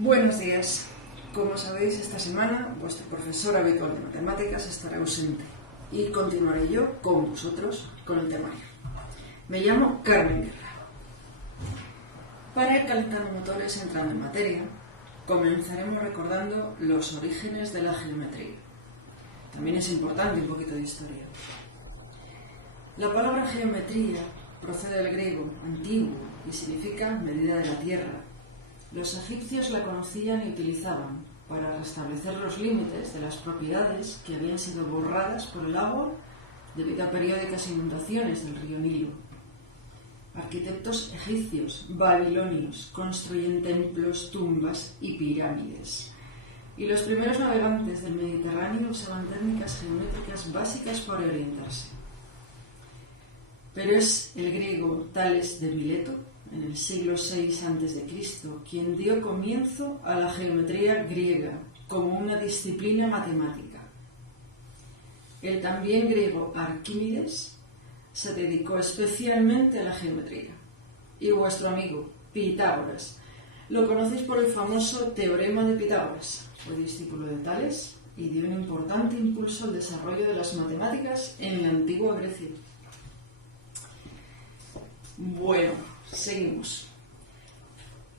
Buenos días. Como sabéis, esta semana vuestro profesor habitual de matemáticas estará ausente y continuaré yo con vosotros con el temario. Me llamo Carmen Guerra. Para ir calentando motores entrando en materia, comenzaremos recordando los orígenes de la geometría. También es importante un poquito de historia. La palabra geometría procede del griego antiguo y significa medida de la tierra. Los egipcios la conocían y utilizaban para restablecer los límites de las propiedades que habían sido borradas por el agua debido a periódicas inundaciones del río Nilo. Arquitectos egipcios, babilonios, construyen templos, tumbas y pirámides. Y los primeros navegantes del Mediterráneo usaban técnicas geométricas básicas para orientarse. Pero es el griego Tales de Mileto, en el siglo VI a.C., quien dio comienzo a la geometría griega como una disciplina matemática. El también griego Arquímedes se dedicó especialmente a la geometría. Y vuestro amigo Pitágoras, lo conocéis por el famoso teorema de Pitágoras. Fue discípulo de Tales y dio un importante impulso al desarrollo de las matemáticas en la antigua Grecia. Bueno, seguimos.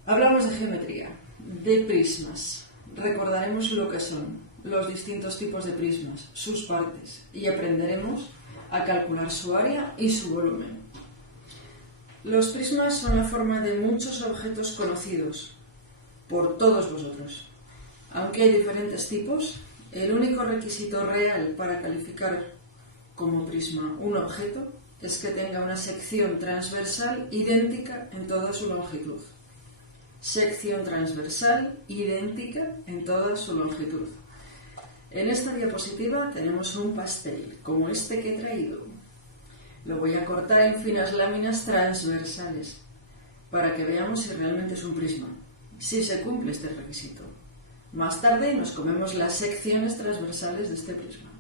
Hablamos de geometría, de prismas. Recordaremos lo que son los distintos tipos de prismas, sus partes, y aprenderemos a calcular su área y su volumen. Los prismas son la forma de muchos objetos conocidos por todos vosotros. Aunque hay diferentes tipos, el único requisito real para calificar como prisma un objeto es que tenga una sección transversal idéntica en toda su longitud. Sección transversal idéntica en toda su longitud. En esta diapositiva tenemos un pastel, como este que he traído. Lo voy a cortar en finas láminas transversales, para que veamos si realmente es un prisma, si se cumple este requisito. Más tarde nos comemos las secciones transversales de este prisma.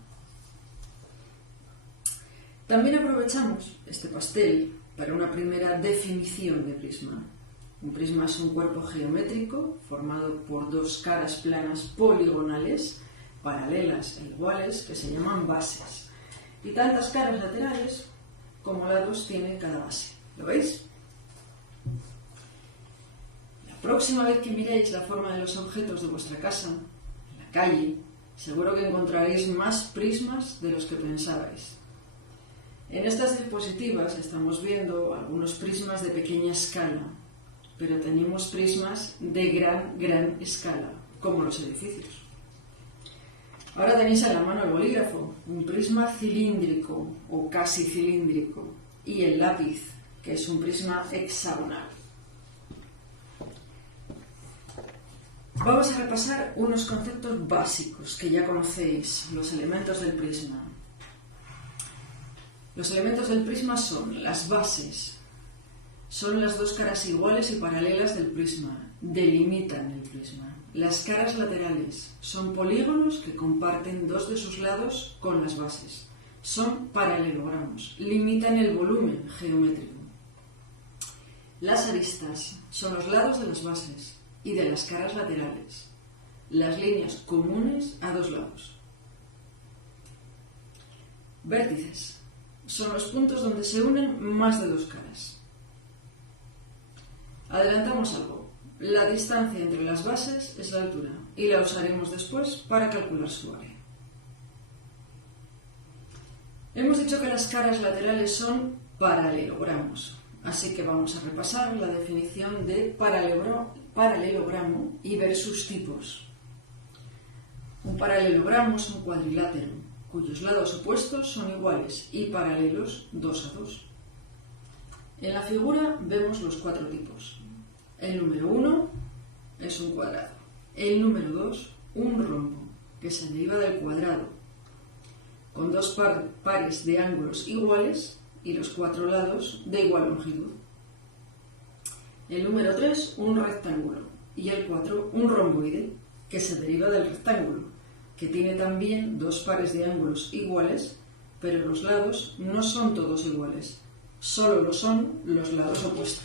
También aprovechamos este pastel para una primera definición de prisma. Un prisma es un cuerpo geométrico formado por dos caras planas poligonales, paralelas e iguales, que se llaman bases. Y tantas caras laterales como lados tiene cada base. ¿Lo veis? La próxima vez que miréis la forma de los objetos de vuestra casa, en la calle, seguro que encontraréis más prismas de los que pensabais. En estas diapositivas estamos viendo algunos prismas de pequeña escala, pero tenemos prismas de gran escala, como los edificios. Ahora tenéis a la mano el bolígrafo, un prisma cilíndrico o casi cilíndrico, y el lápiz, que es un prisma hexagonal. Vamos a repasar unos conceptos básicos que ya conocéis, los elementos del prisma. Los elementos del prisma son las bases, son las dos caras iguales y paralelas del prisma, delimitan el prisma. Las caras laterales son polígonos que comparten dos de sus lados con las bases. Son paralelogramos, limitan el volumen geométrico. Las aristas son los lados de las bases y de las caras laterales, las líneas comunes a dos lados. Vértices son los puntos donde se unen más de dos caras. Adelantamos algo. La distancia entre las bases es la altura y la usaremos después para calcular su área. Hemos dicho que las caras laterales son paralelogramos, así que vamos a repasar la definición de paralelogramo y ver sus tipos. Un paralelogramo es un cuadrilátero cuyos lados opuestos son iguales y paralelos 2 a 2. En la figura vemos los cuatro tipos. El número 1 es un cuadrado. El número 2, un rombo, que se deriva del cuadrado, con dos pares de ángulos iguales y los cuatro lados de igual longitud. El número 3, un rectángulo. Y el 4, un romboide, que se deriva del rectángulo, que tiene también dos pares de ángulos iguales, pero los lados no son todos iguales, solo lo son los lados opuestos.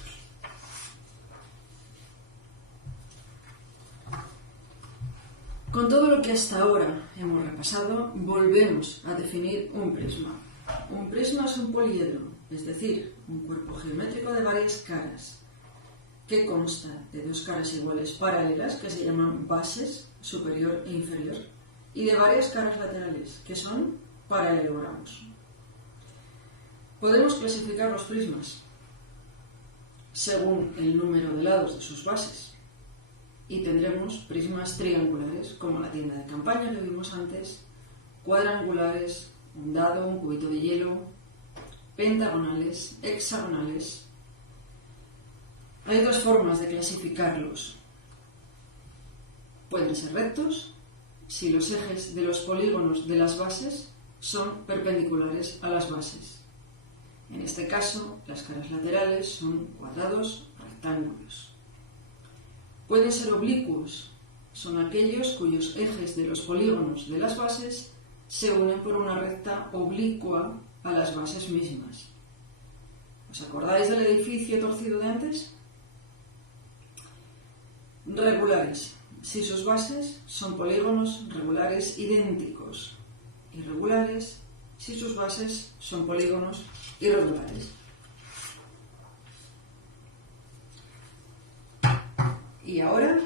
Con todo lo que hasta ahora hemos repasado, volvemos a definir un prisma. Un prisma es un poliedro, es decir, un cuerpo geométrico de varias caras, que consta de dos caras iguales paralelas, que se llaman bases, superior e inferior, y de varias caras laterales, que son paralelogramos. Podemos clasificar los prismas según el número de lados de sus bases, y tendremos prismas triangulares, como la tienda de campaña que vimos antes, cuadrangulares, un dado, un cubito de hielo, pentagonales, hexagonales. Hay dos formas de clasificarlos. Pueden ser rectos, si los ejes de los polígonos de las bases son perpendiculares a las bases. En este caso, las caras laterales son cuadrados, rectángulos. Pueden ser oblicuos, son aquellos cuyos ejes de los polígonos de las bases se unen por una recta oblicua a las bases mismas. ¿Os acordáis del edificio torcido de antes? Regulares, si sus bases son polígonos regulares idénticos. Irregulares, si sus bases son polígonos irregulares. Y ahora,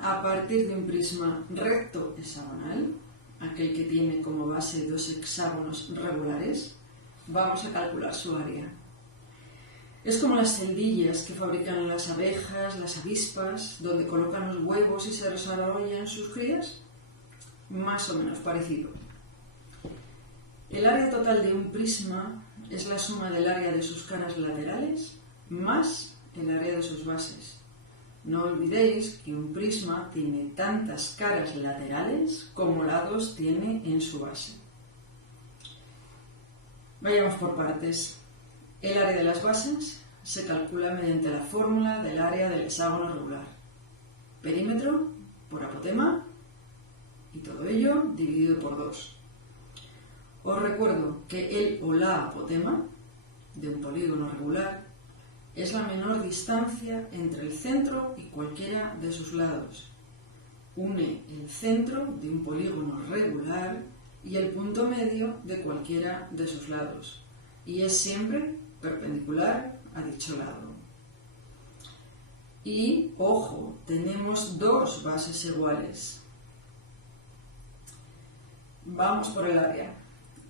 a partir de un prisma recto hexagonal, aquel que tiene como base dos hexágonos regulares, vamos a calcular su área. Es como las celdillas que fabrican las abejas, las avispas, donde colocan los huevos y se desarrollan sus crías. Más o menos parecido. El área total de un prisma es la suma del área de sus caras laterales más el área de sus bases. No olvidéis que un prisma tiene tantas caras laterales como lados tiene en su base. Vayamos por partes. El área de las bases se calcula mediante la fórmula del área del hexágono regular. Perímetro por apotema y todo ello dividido por 2. Os recuerdo que el o la apotema de un polígono regular es la menor distancia entre el centro y cualquiera de sus lados. Une el centro de un polígono regular y el punto medio de cualquiera de sus lados, y es siempre perpendicular a dicho lado. Y, ojo, tenemos dos bases iguales. Vamos por el área.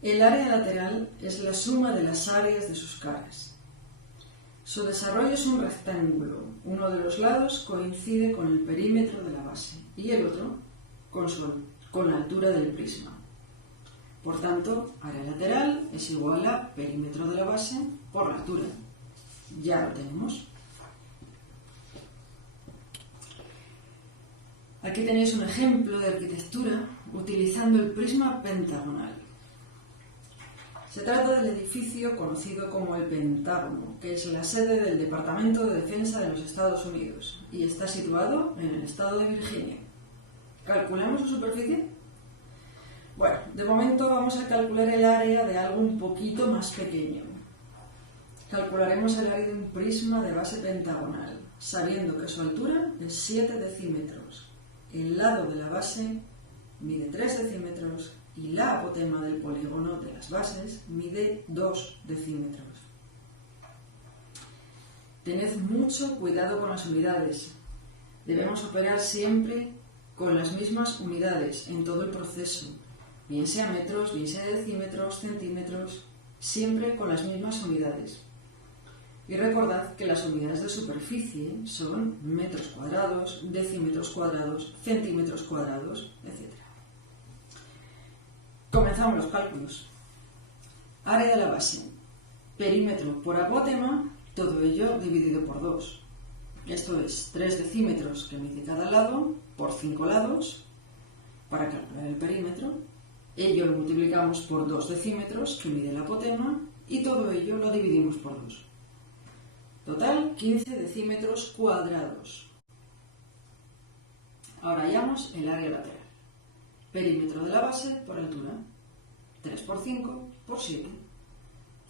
El área lateral es la suma de las áreas de sus caras. Su desarrollo es un rectángulo. Uno de los lados coincide con el perímetro de la base y el otro con la altura del prisma. Por tanto, área lateral es igual a perímetro de la base por la altura. Ya lo tenemos. Aquí tenéis un ejemplo de arquitectura utilizando el prisma pentagonal. Se trata del edificio conocido como el Pentágono, que es la sede del Departamento de Defensa de los Estados Unidos y está situado en el estado de Virginia. ¿Calculamos su superficie? Bueno, de momento vamos a calcular el área de algo un poquito más pequeño. Calcularemos el área de un prisma de base pentagonal, sabiendo que su altura es 7 decímetros. El lado de la base mide 3 decímetros y la apotema del polígono de las bases mide 2 decímetros. Tened mucho cuidado con las unidades. Debemos operar siempre con las mismas unidades en todo el proceso, bien sea metros, bien sea decímetros, centímetros, siempre con las mismas unidades. Y recordad que las unidades de superficie son metros cuadrados, decímetros cuadrados, centímetros cuadrados, etc. Comenzamos los cálculos. Área de la base. Perímetro por apotema, todo ello dividido por 2. Esto es 3 decímetros que mide cada lado por 5 lados para calcular el perímetro. Ello lo multiplicamos por 2 decímetros que mide la apotema y todo ello lo dividimos por 2. Total, 15 decímetros cuadrados. Ahora hallamos el área lateral. Perímetro de la base por altura. 3 por 5 por 7.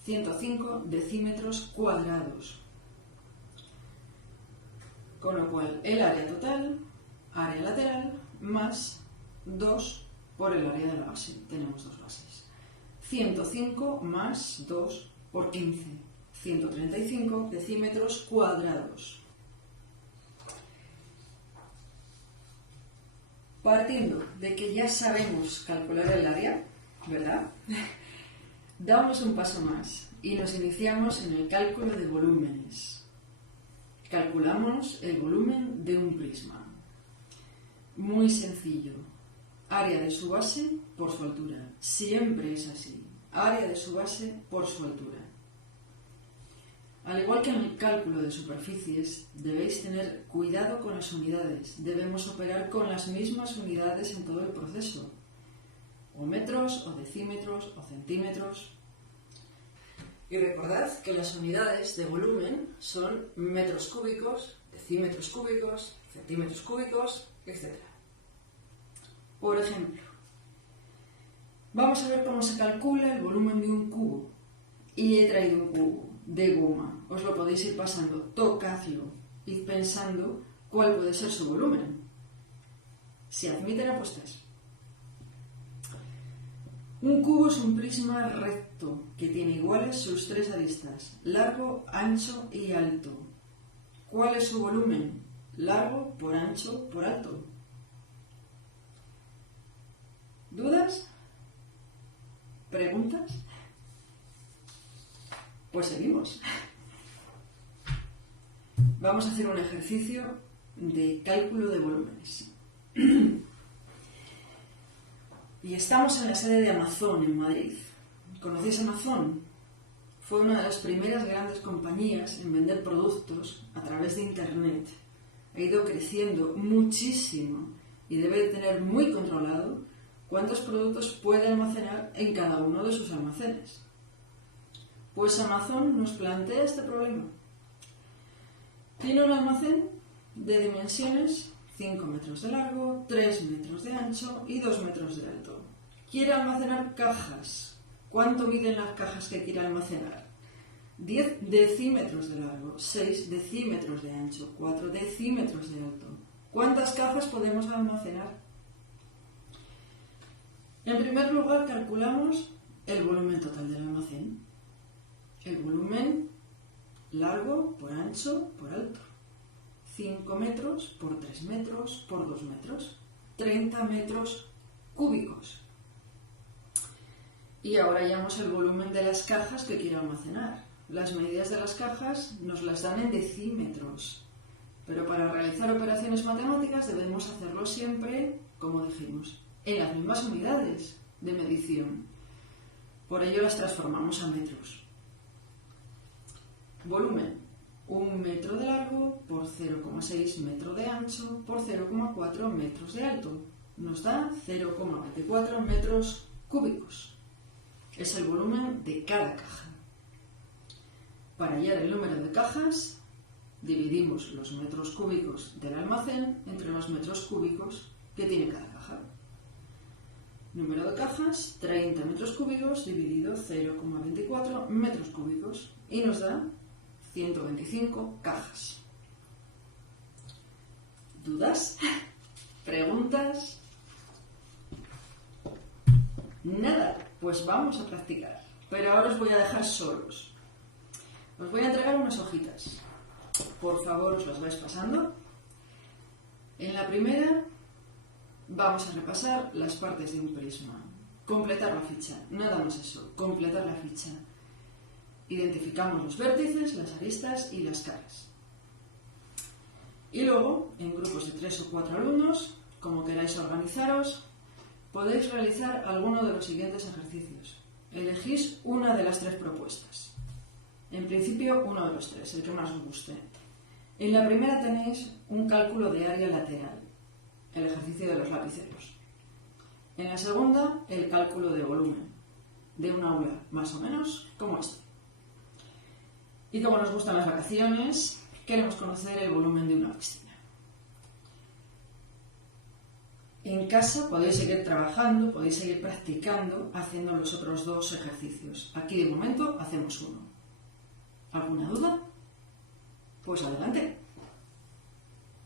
105 decímetros cuadrados. Con lo cual, el área total, área lateral, más 2 por el área de la base. Tenemos dos bases. 105 más 2 por 15. 135 decímetros cuadrados. Partiendo de que ya sabemos calcular el área, ¿verdad? Damos un paso más y nos iniciamos en el cálculo de volúmenes. Calculamos el volumen de un prisma. Muy sencillo. Área de su base por su altura. Siempre es así. Área de su base por su altura. Al igual que en el cálculo de superficies, debéis tener cuidado con las unidades. Debemos operar con las mismas unidades en todo el proceso. O metros, o decímetros, o centímetros. Y recordad que las unidades de volumen son metros cúbicos, decímetros cúbicos, centímetros cúbicos, etc. Por ejemplo, vamos a ver cómo se calcula el volumen de un cubo. Y he traído un cubo de goma. Os lo podéis ir pasando, tocadlo, id pensando cuál puede ser su volumen. Si admiten apuestas. Un cubo es un prisma recto que tiene iguales sus tres aristas, largo, ancho y alto. ¿Cuál es su volumen? Largo por ancho por alto. ¿Dudas? ¿Preguntas? Pues seguimos. Vamos a hacer un ejercicio de cálculo de volúmenes. Y estamos en la sede de Amazon, en Madrid. ¿Conocéis Amazon? Fue una de las primeras grandes compañías en vender productos a través de Internet. Ha ido creciendo muchísimo y debe tener muy controlado cuántos productos puede almacenar en cada uno de sus almacenes. Pues Amazon nos plantea este problema. Tiene un almacén de dimensiones 5 metros de largo, 3 metros de ancho y 2 metros de alto. Quiere almacenar cajas. ¿Cuánto miden las cajas que quiere almacenar? 10 decímetros de largo, 6 decímetros de ancho, 4 decímetros de alto. ¿Cuántas cajas podemos almacenar? En primer lugar, calculamos el volumen total del almacén. El volumen largo por ancho por alto. 5 metros por 3 metros por 2 metros. 30 metros cúbicos. Y ahora hallamos el volumen de las cajas que quiere almacenar. Las medidas de las cajas nos las dan en decímetros. Pero para realizar operaciones matemáticas debemos hacerlo siempre, como dijimos, en las mismas unidades de medición. Por ello las transformamos a metros. Volumen, 1 metro de largo por 0,6 metro de ancho por 0,4 metros de alto. Nos da 0,24 metros cúbicos. Es el volumen de cada caja. Para hallar el número de cajas, dividimos los metros cúbicos del almacén entre los metros cúbicos que tiene cada caja. Número de cajas, 30 metros cúbicos dividido 0,24 metros cúbicos. Y nos da 125 cajas. ¿Dudas? ¿Preguntas? Nada, pues vamos a practicar. Pero ahora os voy a dejar solos. Os voy a entregar unas hojitas. Por favor, os las vais pasando. En la primera vamos a repasar las partes de un prisma. Completar la ficha, nada más eso, completar la ficha. Identificamos los vértices, las aristas y las caras. Y luego, en grupos de 3 o 4 alumnos, como queráis organizaros, podéis realizar alguno de los siguientes ejercicios. Elegís una de las 3 propuestas. En principio, uno de los 3, el que más os guste. En la primera tenéis un cálculo de área lateral, el ejercicio de los lapiceros. En la segunda, el cálculo de volumen, de un aula más o menos como este. Y como nos gustan las vacaciones, queremos conocer el volumen de una piscina. En casa podéis seguir trabajando, podéis seguir practicando, haciendo los otros 2 ejercicios. Aquí de momento hacemos uno. ¿Alguna duda? Pues adelante.